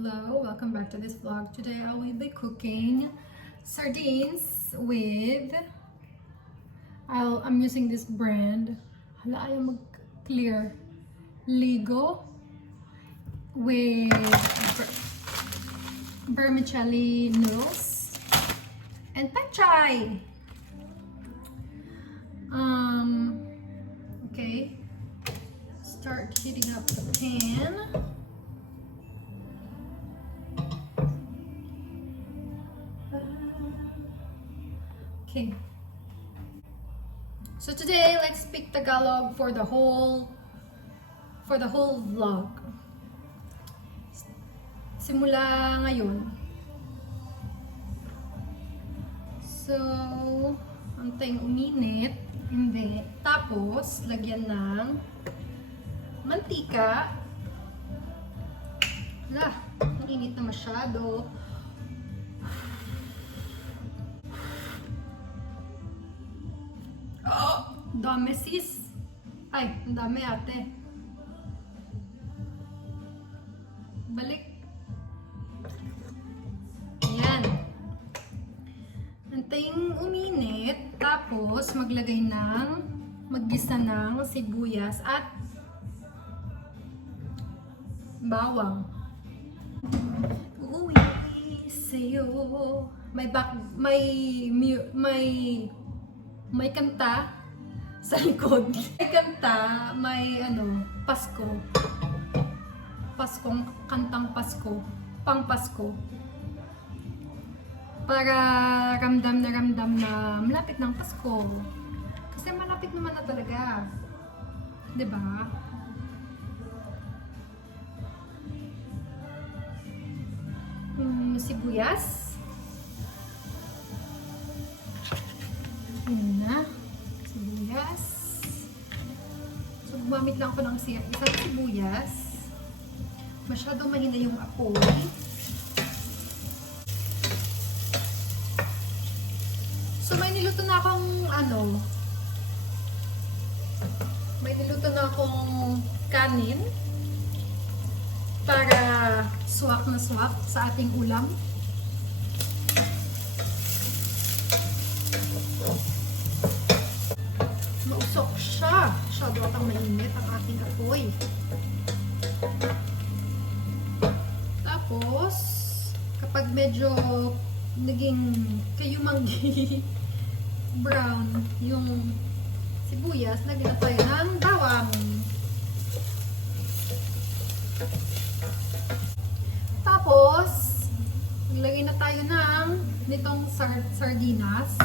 Hello, welcome back to this vlog. Today I will be cooking sardines with I'm using this brand. Hala, ayaw mag-clear. Ligo with vermicelli noodles and pechay. Okay. Start heating up the pan. Okay. So today, let's speak Tagalog for the whole vlog. Simula ngayon. So, antay uminit. Hindi. Tapos, lagyan ng mantika. Lah, ang init na masyado. Dami sis. Ay, ang dami ate. Balik. Ayan. Antayin uminit. Tapos, maggisa ng sibuyas at bawang. Uwi sa'yo. May kanta sa likod. May kanta, may Pasko. Kantang Pasko. Pang Pasko. Para ramdam na malapit ng Pasko. Kasi malapit naman na talaga. 'Di ba? Sibuyas. Ayan na. Sibuyas. So, gumamit lang ako ng isang sibuyas. Masyadong mahina yung apoy. So, may niluto na akong kanin para swak na swak sa ating ulam. Mausok siya. Masyado atang mainit ang ating apoy. Tapos, kapag medyo naging kayumanggi brown yung sibuyas, lagyan na tayo ng bawang. Tapos, maglagay na tayo nitong sardinas.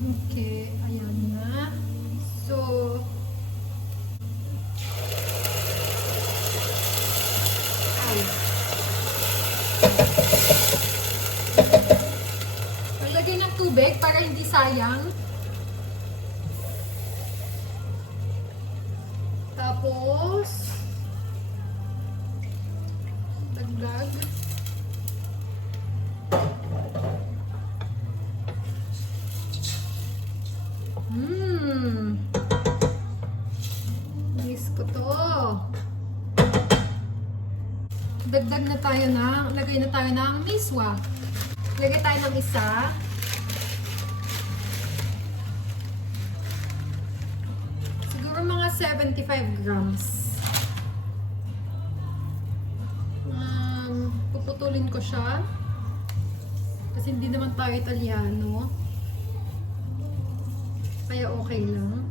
Okay, ayan na. So, maglagay ng tubig para hindi sayang. Tapos, dagdag. Miss ko to. Dagdag na tayo lagay na tayo ng miswa. Lagay tayo ng isa. Siguro mga 75 grams. Puputulin ko siya. Kasi hindi naman tayo Italiano. Kaya okay lang.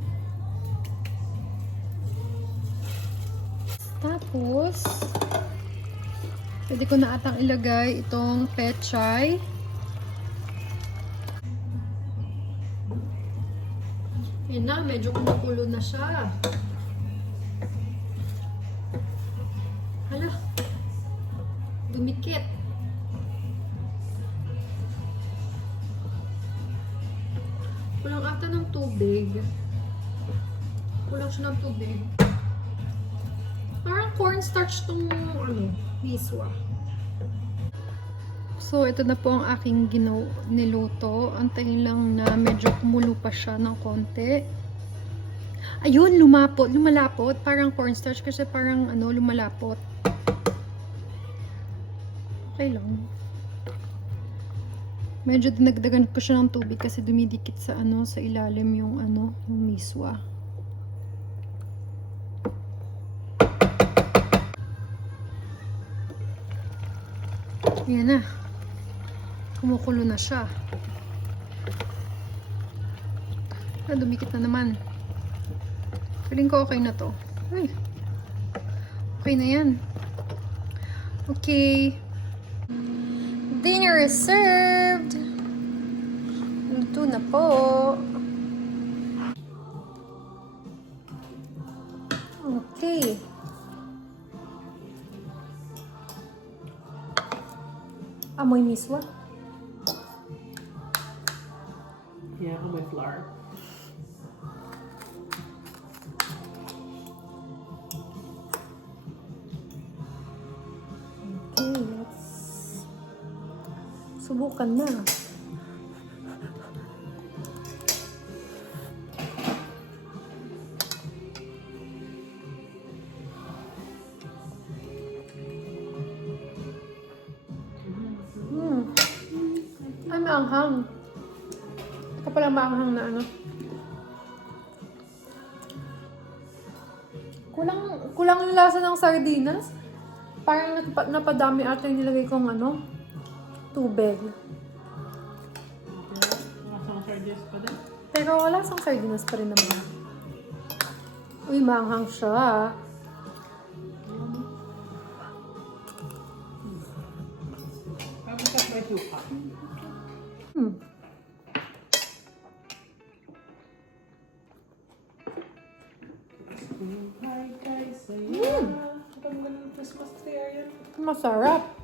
Tapos, pwede ko na atang ilagay itong pechay. Yan na, medyo kumukulo na siya. Hala, dumikit. Kulang ata ng tubig. Kulang siya ng tubig. Parang cornstarch tong miswa. So, ito na po ang aking niluto. Antayin lang na medyo kumulo pa siya ng konti. Ayun, lumalapot. Parang cornstarch kasi parang ano, lumalapot. Okay lang. Medyo dinagdagan ko siya ng tubig kasi dumidikit sa ano, sa ilalim yung ano, yung miswa. Ayan na. Kumukulo na siya. Dumikit na naman. Feeling ko okay na to. Ay. Okay na yan. Okay. Dinner is served. Luto na po. Okay. Amoy miswa. Yeah, amoy flour. Okay, let's subukan na. Ay, maanghang. Ito pala maanghang na ano. Kulang yung lasa ng sardinas. Parang napadami ata yung nilagay kong ano, tubig. Masang sardinas pa din. Pero wala sang sardinas pa rin naman. Uy, maanghang siya. Pagkat may suka. Hi guys, ayan. Ang ganda ng Christmas tree, ayan. Masarap.